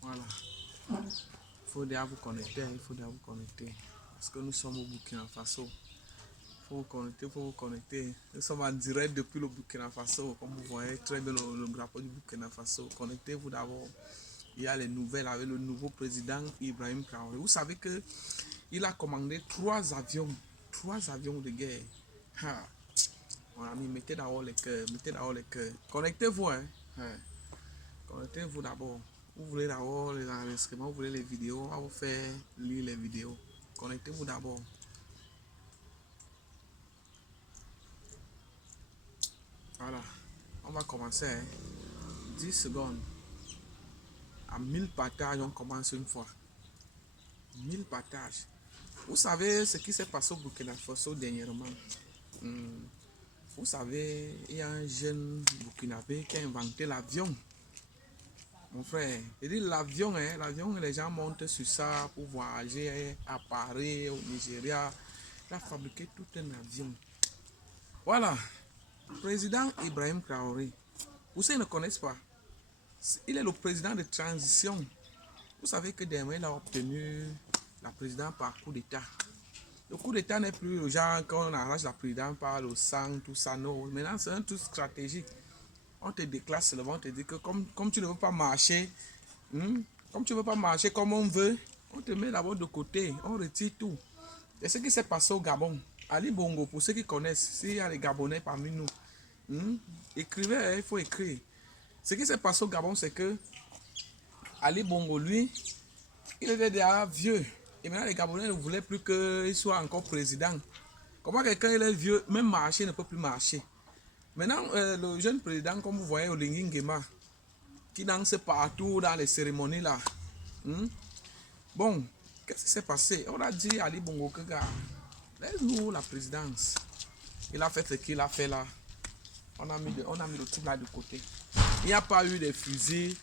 Voilà. Il faut déjà vous connecter, il faut déjà vous connecter. Parce que nous sommes au Burkina Faso. Il faut vous connecter, il faut vous connecter. Nous sommes en direct depuis le Burkina Faso. Comme vous voyez très bien le drapeau du Burkina Faso. Connectez-vous d'abord. Il y a les nouvelles avec le nouveau président Ibrahim Traoré. Vous savez que il a commandé 3 avions de guerre. Ha. Mon ami, mettez d'abord les cœurs, mettez d'abord les cœurs. Connectez-vous, hein. Connectez-vous d'abord. Vous voulez d'abord les enregistrements, vous voulez les vidéos, on va vous faire lire les vidéos. Connectez-vous d'abord. Voilà, on va commencer. 10 secondes. À 1000 partages, on commence une fois. 1000 partages. Vous savez ce qui s'est passé au Burkina Faso dernièrement? Vous savez, il y a un jeune Burkinabé qui a inventé l'avion. Mon frère, il dit l'avion, les gens montent sur ça pour voyager à Paris, au Nigeria. Il a fabriqué tout un avion. Voilà, président Ibrahim Traoré. Vous savez, ils ne connaissent pas. Il est le président de transition. Vous savez que dernièrement, il a obtenu la présidence par coup d'État. Le coup d'État n'est plus le genre quand on arrache la présidence par le sang, tout ça. Non, maintenant, c'est un truc stratégique. On te déclare seulement, on te dit que comme tu ne veux pas marcher, comme tu ne veux pas marcher comme on veut, on te met d'abord de côté, on retire tout. Et ce qui s'est passé au Gabon, Ali Bongo, pour ceux qui connaissent, s'il y a les Gabonais parmi nous, écrivez, il faut écrire. Ce qui s'est passé au Gabon, c'est que Ali Bongo, lui, il était déjà vieux. Et maintenant, les Gabonais ne voulaient plus qu'il soit encore président. Comment quelqu'un il est vieux, même marcher, ne peut plus marcher. Maintenant, le jeune président, comme vous voyez, Olingi Nguema, qui danse partout dans les cérémonies là. Bon, qu'est-ce qui s'est passé? On a dit à Ali Bongo que, gars, laisse-nous la présidence. Il a fait ce qu'il a fait là. On a mis le truc là de côté. Il n'y a pas eu de fusils,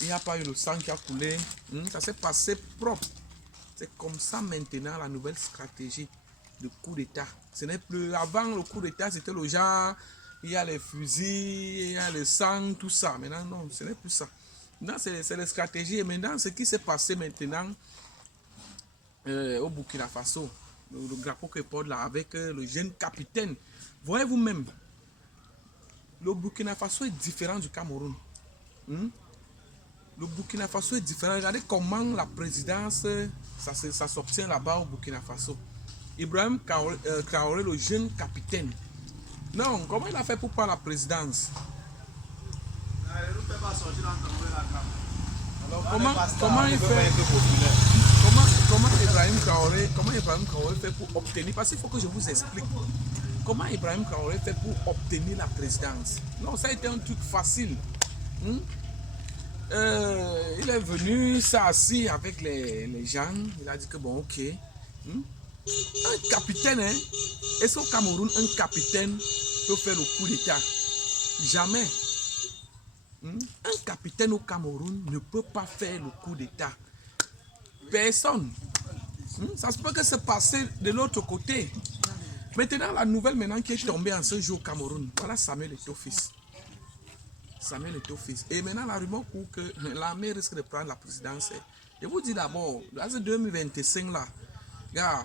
il n'y a pas eu le sang qui a coulé. Ça s'est passé propre. C'est comme ça maintenant la nouvelle stratégie de coup d'État. Ce n'est plus avant le coup d'État, c'était le genre, il y a les fusils, il y a le sang, tout ça. Maintenant, non, ce n'est plus ça. Maintenant, c'est les stratégies. Et maintenant, ce qui s'est passé maintenant au Burkina Faso, le drapeau que porte là avec le jeune capitaine. Voyez-vous même, le Burkina Faso est différent du Cameroun. Le Burkina Faso est différent. Regardez comment la présidence, ça s'obtient là-bas au Burkina Faso. Ibrahim Traoré, le jeune capitaine. Non, comment il a fait pour prendre la présidence? Alors, comment il fait? Comment Ibrahim Traoré fait pour obtenir? Parce qu'il faut que je vous explique. Comment Ibrahim Traoré fait pour obtenir la présidence? Non, ça a été un truc facile. Il est venu, s'est assis avec les gens. Il a dit que bon, ok. Un capitaine, hein? Est-ce qu'au Cameroun, un capitaine peut faire le coup d'État? Jamais. Un capitaine au Cameroun ne peut pas faire le coup d'État. Personne. Ça se peut que c'est passé de l'autre côté. Maintenant, la nouvelle qui est tombée en ce jour au Cameroun, voilà Samuel Eto'o fils. Samuel Eto'o fils. Et maintenant, la rumeur court que l'armée risque de prendre la présidence. Je vous dis d'abord, dans ce 2025 là, gars,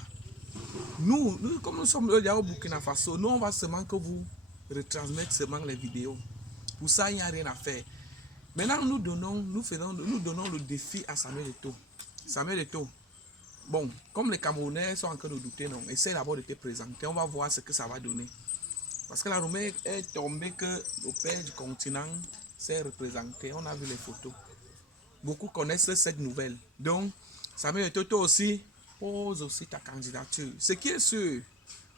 nous, comme nous sommes au Burkina Faso, nous, on va seulement que vous retransmettre seulement les vidéos. Pour ça, il n'y a rien à faire. Maintenant, nous donnons le défi à Samuel Eto'o. Samuel Eto'o, bon, comme les Camerounais sont en train de douter, non, essaie d'abord de te présenter. On va voir ce que ça va donner. Parce que la rumeur est tombée que le père du continent s'est représenté. On a vu les photos. Beaucoup connaissent cette nouvelle. Donc, Samuel Eto'o aussi pose aussi ta candidature. Ce qui est sûr,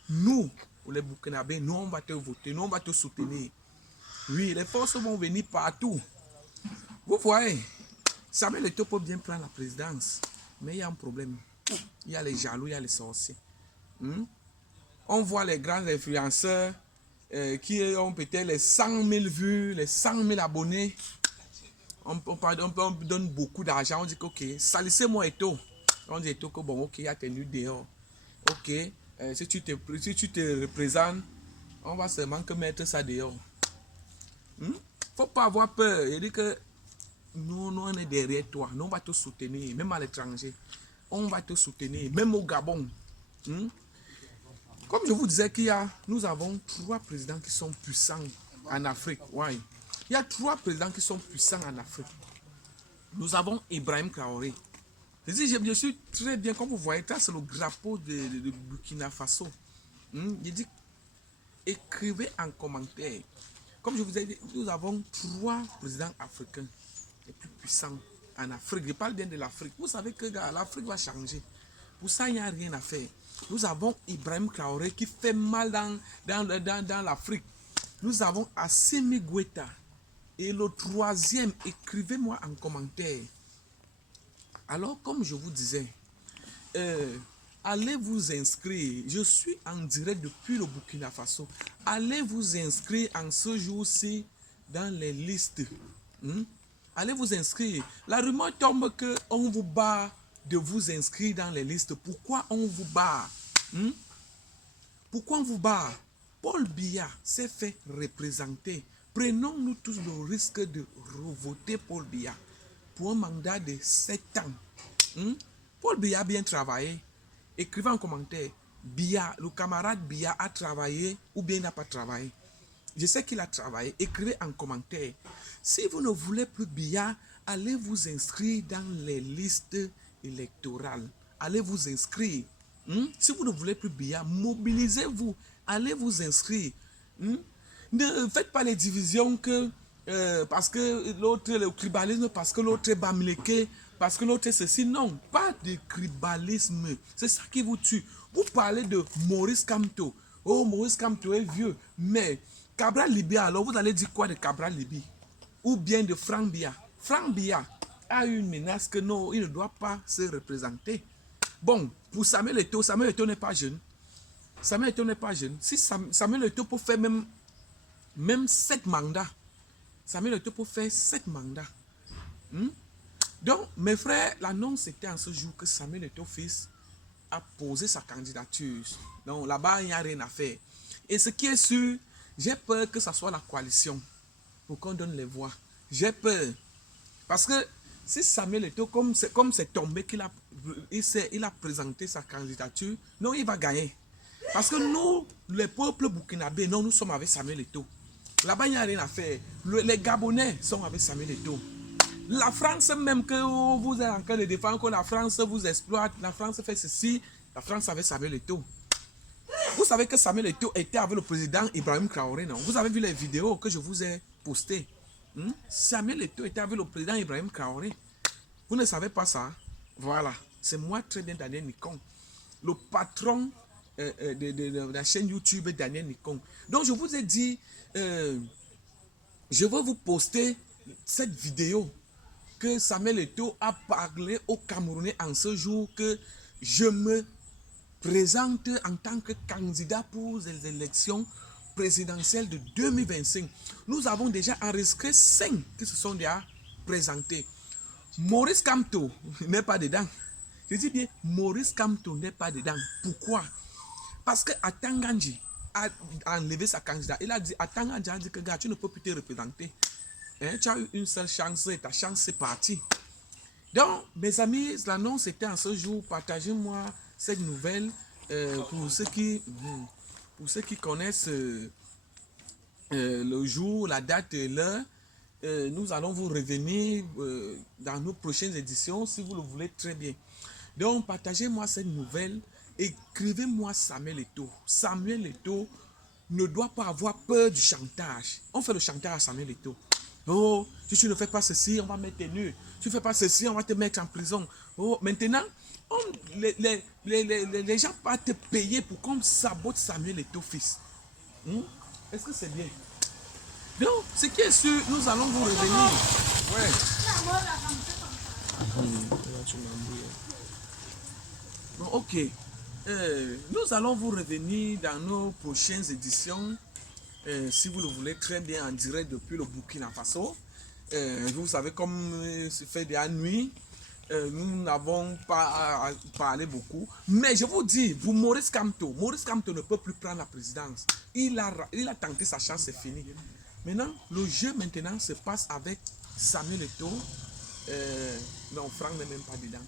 nous, les Burkinabés, nous, on va te voter, nous, on va te soutenir. Oui, les forces vont venir partout. Vous voyez, Samuel Eto'o peut bien prendre la présidence, mais il y a un problème. Il y a les jaloux, il y a les sorciers. On voit les grands influenceurs qui ont peut-être les 100 000 vues, les 100 000 abonnés. on donne beaucoup d'argent, on dit que ok, salissez-moi Eto'o. On dit Eto'o que bon, ok, il y a tes nuits dehors. Ok, si tu te représentes, on va seulement que mettre ça dehors. Faut pas avoir peur. Il dit que nous, on est derrière toi. Nous, on va te soutenir, même à l'étranger. On va te soutenir, même au Gabon. Comme je vous disais nous avons 3 présidents qui sont puissants en Afrique. Ouais. Il y a 3 présidents qui sont puissants en Afrique. Nous avons Ibrahim Traoré. Je suis très bien, comme vous voyez, ça c'est le drapeau de Burkina Faso. Il dit, écrivez en commentaire. Comme je vous ai dit, nous avons 3 présidents africains les plus puissants en Afrique. Je parle bien de l'Afrique. Vous savez que l'Afrique va changer. Pour ça, il n'y a rien à faire. Nous avons Ibrahim Traoré qui fait mal dans l'Afrique. Nous avons Assimi Goïta. Et le 3e, écrivez-moi en commentaire. Alors, comme je vous disais, allez vous inscrire. Je suis en direct depuis le Burkina Faso. Allez vous inscrire en ce jour-ci dans les listes. Allez vous inscrire. La rumeur tombe qu'on vous bat de vous inscrire dans les listes. Pourquoi on vous bat? Pourquoi on vous bat? Paul Biya s'est fait représenter. Prenons-nous tous le risque de revoter Paul Biya pour un mandat de 7 ans. Paul Biya a bien travaillé. Écrivez en commentaire, Biya, le camarade Biya a travaillé ou bien n'a pas travaillé. Je sais qu'il a travaillé. Écrivez en commentaire. Si vous ne voulez plus Biya, allez vous inscrire dans les listes électorales. Allez vous inscrire. Si vous ne voulez plus Biya, mobilisez-vous. Allez vous inscrire. Ne faites pas les divisions que parce que l'autre, le tribalisme, parce que l'autre est Bamileke, parce que l'autre est ceci. Non, pas de tribalisme. C'est ça qui vous tue. Vous parlez de Maurice Kamto. Oh, Maurice Kamto est vieux. Mais Cabral Libi, alors vous allez dire quoi de Cabral Libi? Ou bien de Frank Biya? Frank Biya a eu une menace que non, il ne doit pas se représenter. Bon, pour Samuel Eto'o n'est pas jeune. Samuel Eto'o n'est pas jeune. Si Samuel Eto'o peut faire même 7 mandats. Samuel Eto'o peut faire 7 mandats. Donc, mes frères, l'annonce était en ce jour que Samuel Eto'o fils a posé sa candidature. Donc, là-bas, il n'y a rien à faire. Et ce qui est sûr, j'ai peur que ce soit la coalition pour qu'on donne les voix. J'ai peur. Parce que si Samuel Eto'o, comme c'est tombé qu'il a présenté sa candidature, non, il va gagner. Parce que nous, les peuples burkinabés, non, nous sommes avec Samuel Eto'o. Là-bas, il n'y a rien à faire. Les Gabonais sont avec Samuel Eto'o. La France, même que vous êtes en train de défendre, que la France vous exploite, la France fait ceci, la France avec Samuel Eto'o. Vous savez que Samuel Eto'o était avec le président Ibrahim Traoré, non? Vous avez vu les vidéos que je vous ai postées. Samuel Eto'o était avec le président Ibrahim Traoré. Vous ne savez pas ça? Voilà. C'est moi très bien, Daniel Nikon. Le patron de la chaîne YouTube Daniel Nikon. Donc je vous ai dit, je vais vous poster cette vidéo que Samuel Eto'o a parlé aux Camerounais en ce jour que je me présente en tant que candidat pour les élections présidentielles de 2025. Nous avons déjà enregistré 5 qui se sont déjà présentés. Maurice Kamto n'est pas dedans. Je dis bien, Maurice Kamto n'est pas dedans. Pourquoi? Parce que Atangandji a enlevé sa candidature. Il a dit, Atangandji a dit que gars, tu ne peux plus te représenter. Tu as eu une seule chance et ta chance c'est parti. Donc, mes amis, l'annonce était en ce jour. Partagez-moi cette nouvelle pour ceux qui connaissent le jour, la date et l'heure. Nous allons vous revenir dans nos prochaines éditions si vous le voulez très bien. Donc, partagez-moi cette nouvelle. Écrivez-moi Samuel Eto'o. Samuel Eto'o ne doit pas avoir peur du chantage. On fait le chantage à Samuel Eto'o. Oh, si tu ne fais pas ceci, on va mettre nu. Si tu ne fais pas ceci, on va te mettre en prison. Oh, maintenant, les gens vont te payer pour qu'on sabote Samuel Eto'o fils. Est-ce que c'est bien? Donc, ce qui est sûr, nous allons vous revenir. Ouais. Bon, ok. Nous allons vous revenir dans nos prochaines éditions. Si vous le voulez très bien en direct depuis le Burkina Faso. Vous savez, comme se fait de la nuit, nous n'avons pas parlé beaucoup. Mais je vous dis, pour Maurice Kamto ne peut plus prendre la présidence. Il a tenté sa chance, c'est fini. Maintenant, le jeu maintenant se passe avec Samuel Eto'o. Non, Franck n'est même pas dedans.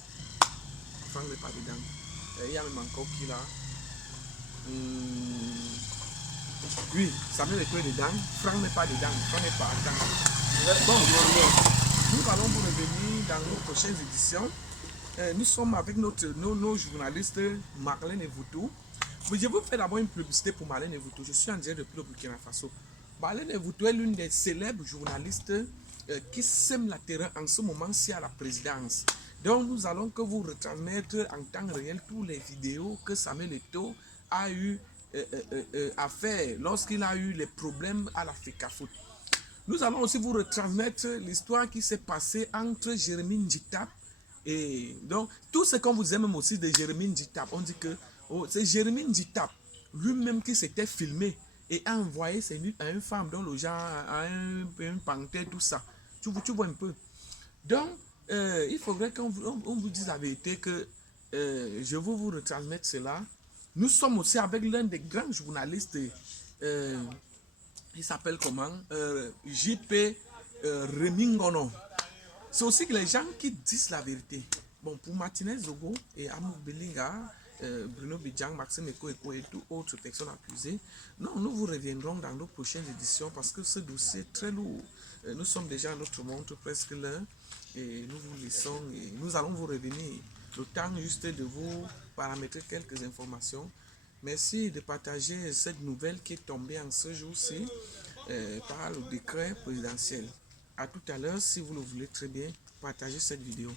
Franck n'est pas dedans. Il y a même encore qui là. Oui, Samuel Eto'o est dedans. Franck n'est pas dedans. Franck n'est pas dedans. Bon, nous allons vous revenir dans nos prochaines éditions. Nous sommes avec nos journalistes Marlène Evoutou. Je vous fais d'abord une publicité pour Marlène Evoutou. Je suis en direct depuis le Burkina Faso. Marlène Evoutou est l'une des célèbres journalistes qui sème la terreur en ce moment-ci à la présidence. Donc nous allons que vous retransmettre en temps réel toutes les vidéos que Samuel Eto'o a eu à faire lorsqu'il a eu les problèmes à la FECAFOOT. Nous allons aussi vous retransmettre l'histoire qui s'est passée entre Jérémie Ndjitap et donc tout ce qu'on vous aime aussi de Jérémie Ndjitap. On dit que oh, c'est Jérémie Ndjitap lui-même qui s'était filmé et a envoyé ses nudes à une femme dont le genre a un panthère, tout ça. Tu vois un peu. Donc, il faudrait qu'on vous dise la vérité que je veux vous retransmettre cela. Nous sommes aussi avec l'un des grands journalistes. Il s'appelle comment JP Remingono. C'est aussi que les gens qui disent la vérité. Bon, pour Martinez Zogo et Amour Belinga, Bruno Bidjang, Maxime Eko et toutes autres personnes accusées, non, nous vous reviendrons dans nos prochaines éditions parce que ce dossier est très lourd. Nous sommes déjà à notre montre presque l'heure et nous vous laissons et nous allons vous revenir. Le temps juste de vous paramétrer quelques informations. Merci de partager cette nouvelle qui est tombée en ce jour-ci par le décret présidentiel. À tout à l'heure, si vous le voulez très bien, partagez cette vidéo.